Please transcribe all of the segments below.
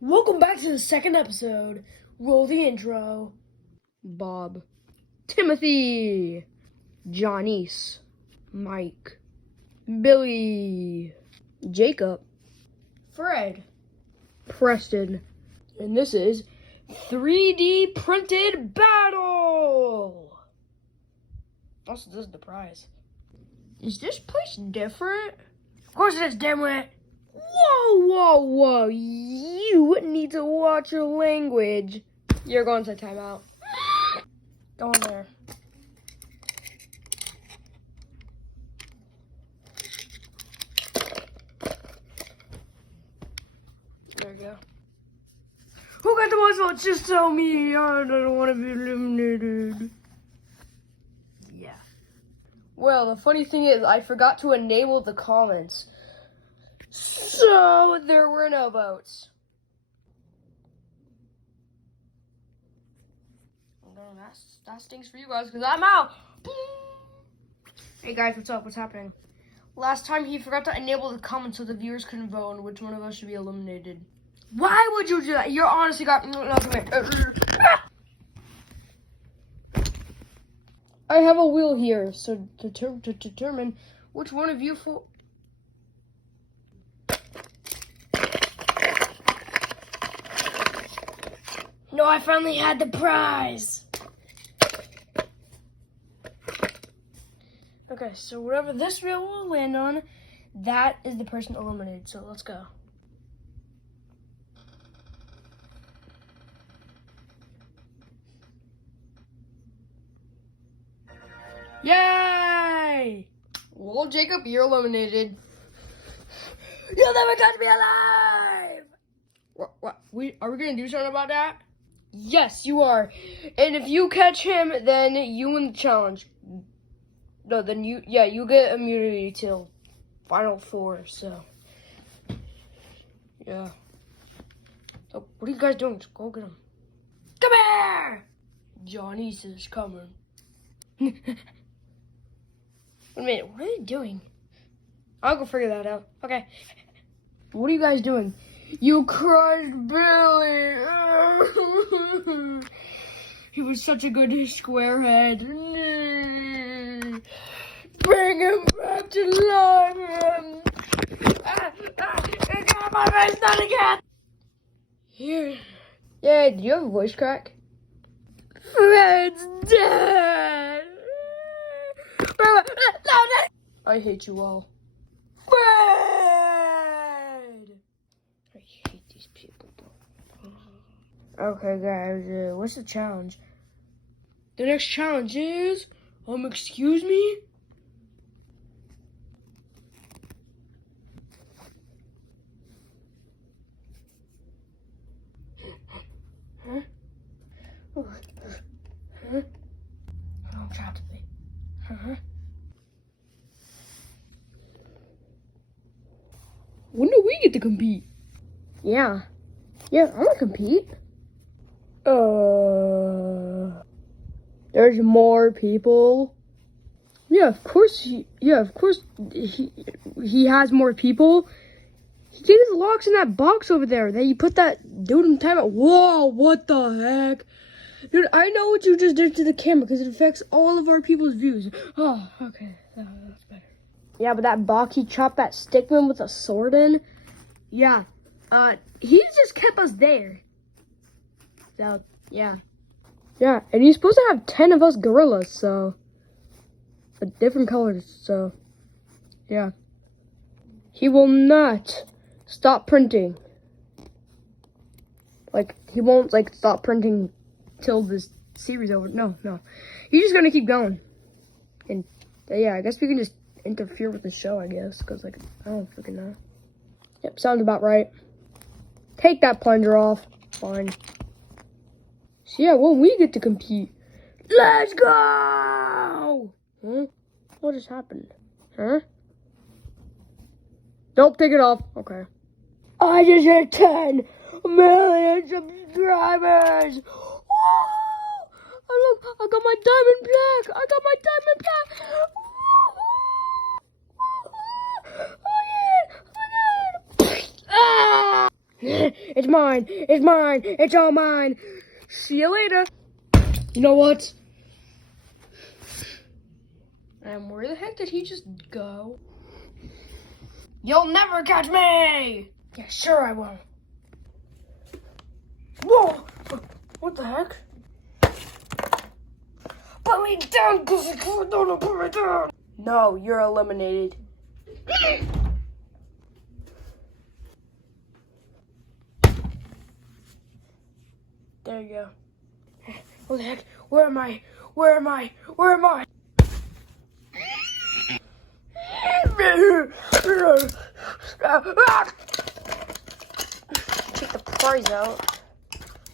Welcome back to the second episode. Roll the intro. Bob, Timothy, Johnny's, Mike, Billy, Jacob, Fred. Preston, and this is 3D printed battle. Also, this is the prize. Is this place different? Of course it is, dimwit. Whoa. You need to watch your language. You're going to timeout. Go on there. There you go. Who got the most votes? Just tell me. I don't want to be eliminated. Yeah. Well, the funny thing is, I forgot to enable the comments. So, there were no votes. Well, that stinks for you guys, because I'm out. Hey guys, what's up? What's happening? Last time he forgot to enable the comments so the viewers couldn't vote on which one of us should be eliminated. Why would you do that? You're honestly got. I have a wheel here, so to determine which one of you No, I finally had the prize. Okay, so whatever this wheel will land on, that is the person eliminated. So let's go. Yay! Well, Jacob, you're eliminated. You'll never catch me alive! What? Are we gonna do something about that? Yes, you are. And if you catch him, then you win the challenge. No, then you get immunity till Final Four, so. Yeah. So, what are you guys doing? Just go get him. Come here! Johnny says coming. Wait a minute, what are they doing? I'll go figure that out. Okay. What are you guys doing? You crushed Billy! He was such a good squarehead. Bring him back to life! It got my face done again! Here. Yeah, do you have a voice crack? Fred's dead! No, I hate you all. Fred! I hate these people, bro. Okay, guys, what's the challenge? The next challenge is, excuse me? Huh? Huh? I'm trapped with me. Uh-huh. When do we get to compete? Yeah, I want to compete. There's more people. Yeah, of course he has more people. He gave his locks in that box over there. That you put that dude in timeout. Whoa, what the heck? Dude, I know what you just did to the camera because it affects all of our people's views. Oh, okay. That's better. Yeah, but that Bach, he chopped that stickman with a sword in. Yeah. He just kept us there. So, yeah. Yeah, and he's supposed to have 10 of us gorillas, so. But different colors, so. Yeah. He will not stop printing. Like, he won't, stop printing till this series over. No. He's just gonna keep going. And, yeah, I guess we can just interfere with the show, I guess, because, I don't freaking know. Yep, sounds about right. Take that plunger off. Fine. So, yeah, when we get to compete. Let's go! Huh? What just happened? Huh? Nope, take it off. Okay. I just hit 10 million subscribers! Woo! Oh, look, I got my diamond plaque! Oh, yeah! Oh, my God! Ah! It's mine. It's mine. It's all mine. See you later. You know what? Where the heck did he just go? You'll never catch me! Yeah, sure I will. Whoa! What the heck? Put me down, Goofy! Don't put me down! No, you're eliminated. There you go. What the heck? Where am I? Where am I? Where am I? Take the prize out.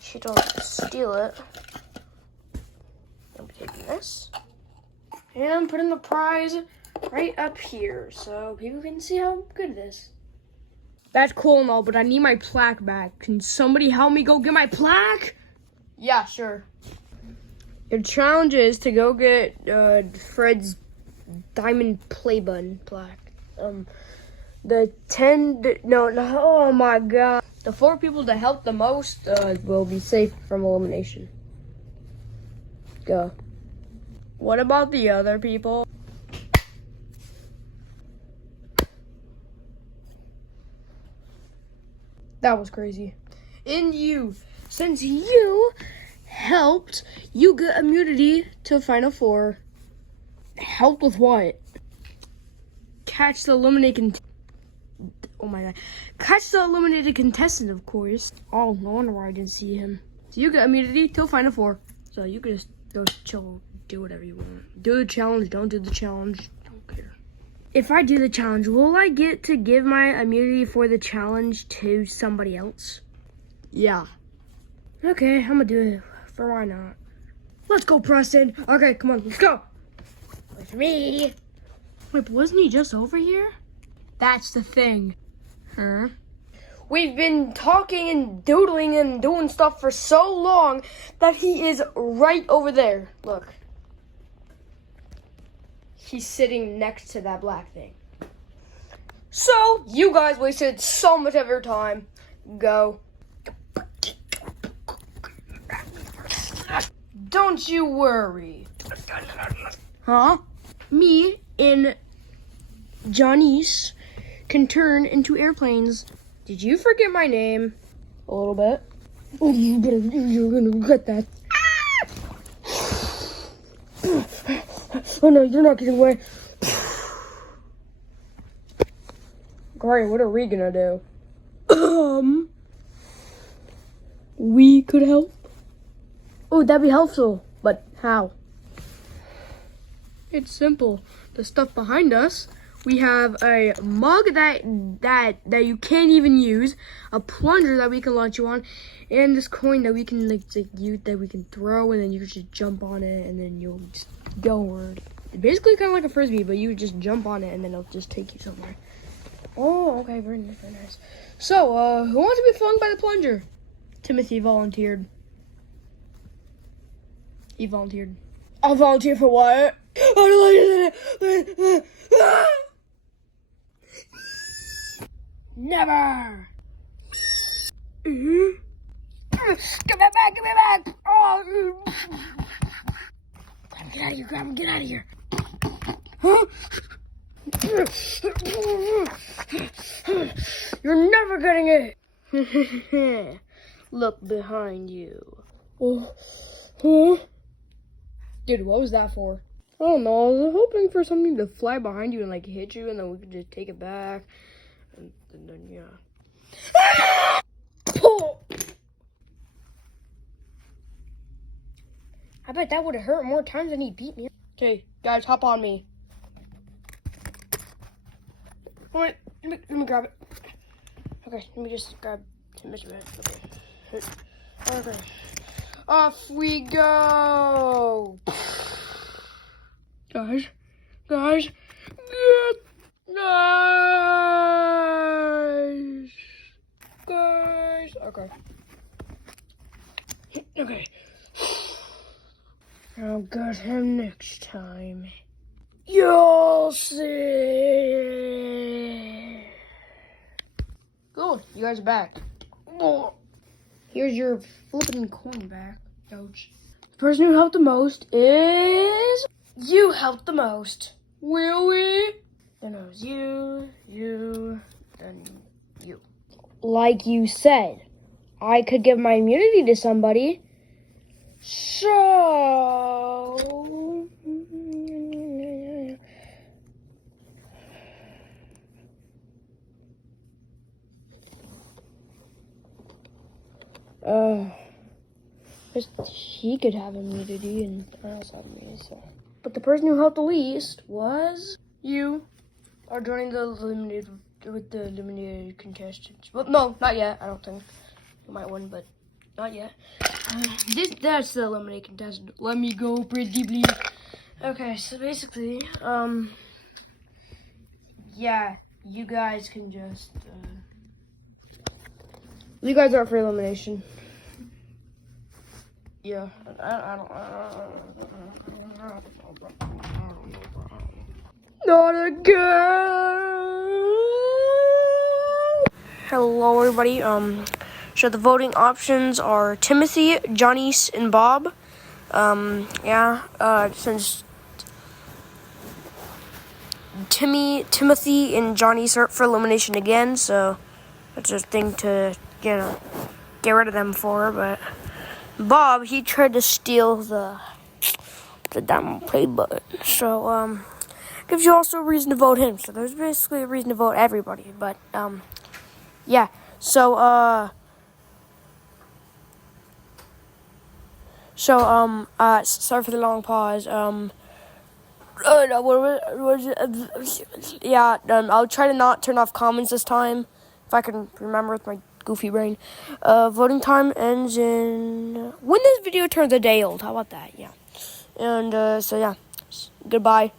She don't steal it. I'm taking this. And I'm putting the prize right up here so people can see how good it is. That's cool and all, but I need my plaque back. Can somebody help me go get my plaque? Yeah, sure. Your challenge is to go get Fred's diamond play button plaque. Oh my god. The 4 people that help the most will be safe from elimination. Go. What about the other people? That was crazy. And you, since you helped, you get immunity to Final Four. Help with what? Catch the eliminated Catch the eliminated contestant, of course. Oh, no wonder why I didn't see him. So you get immunity till Final Four. So you can just go chill, do whatever you want. Do the challenge, don't do the challenge. Don't care. If I do the challenge, will I get to give my immunity for the challenge to somebody else? Yeah. Okay, I'm gonna do it. For why not? Let's go, Preston. Okay, come on, let's go. With me. Wait, but wasn't he just over here? That's the thing. Huh? We've been talking and doodling and doing stuff for so long that he is right over there. Look. He's sitting next to that black thing. So, you guys wasted so much of your time. Go. Don't you worry. Huh? Me and Johnny's can turn into airplanes. Did you forget my name? A little bit. Oh, you're gonna get that. Oh no, you're not getting away. Great, what are we gonna do? We could help. Oh, that'd be helpful. But how? It's simple. The stuff behind us, we have a mug that you can't even use, a plunger that we can launch you on, and this coin that we can that we can throw, and then you can just jump on it, and then you'll just go where. Basically, kind of like a frisbee, but you just jump on it, and then it'll just take you somewhere. Oh, okay, very nice, very nice. So, who wants to be flung by the plunger? Timothy volunteered. He volunteered. I'll volunteer for what? Never. Give it back! Give it back! Oh. Get out of here! Grab him! Get out of here! Huh? You're never getting it. Look behind you. Oh. Huh? Dude, what was that for? I don't know. I was hoping for something to fly behind you and like hit you, and then we could just take it back. And then yeah. Oh! I bet that would have hurt more times than he beat me. Okay, guys, hop on me. Alright, let me grab it. Okay, let me just grab Tim's bag. Okay. Okay. Off we go! Guys, get guys. Okay. Okay. I'll get him next time. You'll see. Cool, you guys are back. Here's your flipping coin back, Coach. The person who helped the most is... You helped the most. Really? Then it was then you. Like you said, I could give my immunity to somebody. So... Just he could have immunity and I also have immunity, so. But the person who helped the least was... You are joining the eliminated with the eliminated contestants. Well, no, not yet. I don't think you might win, but not yet. That's the eliminated contestant. Let me go, pretty please. Okay, so basically, yeah, you guys can just. You guys are up for elimination. Yeah, I don't. Not again. Hello, everybody. So the voting options are Timothy, Johnny, and Bob. Since Timothy and Johnny are up for elimination again, so that's a thing to get rid of them for. But Bob, he tried to steal the diamond play button, so gives you also a reason to vote him. So there's basically a reason to vote everybody. But yeah. So sorry for the long pause. I'll try to not turn off comments this time, if I can remember with my goofy brain. Voting time ends in when this video turns a day old. How about that? Yeah. And so yeah. Goodbye.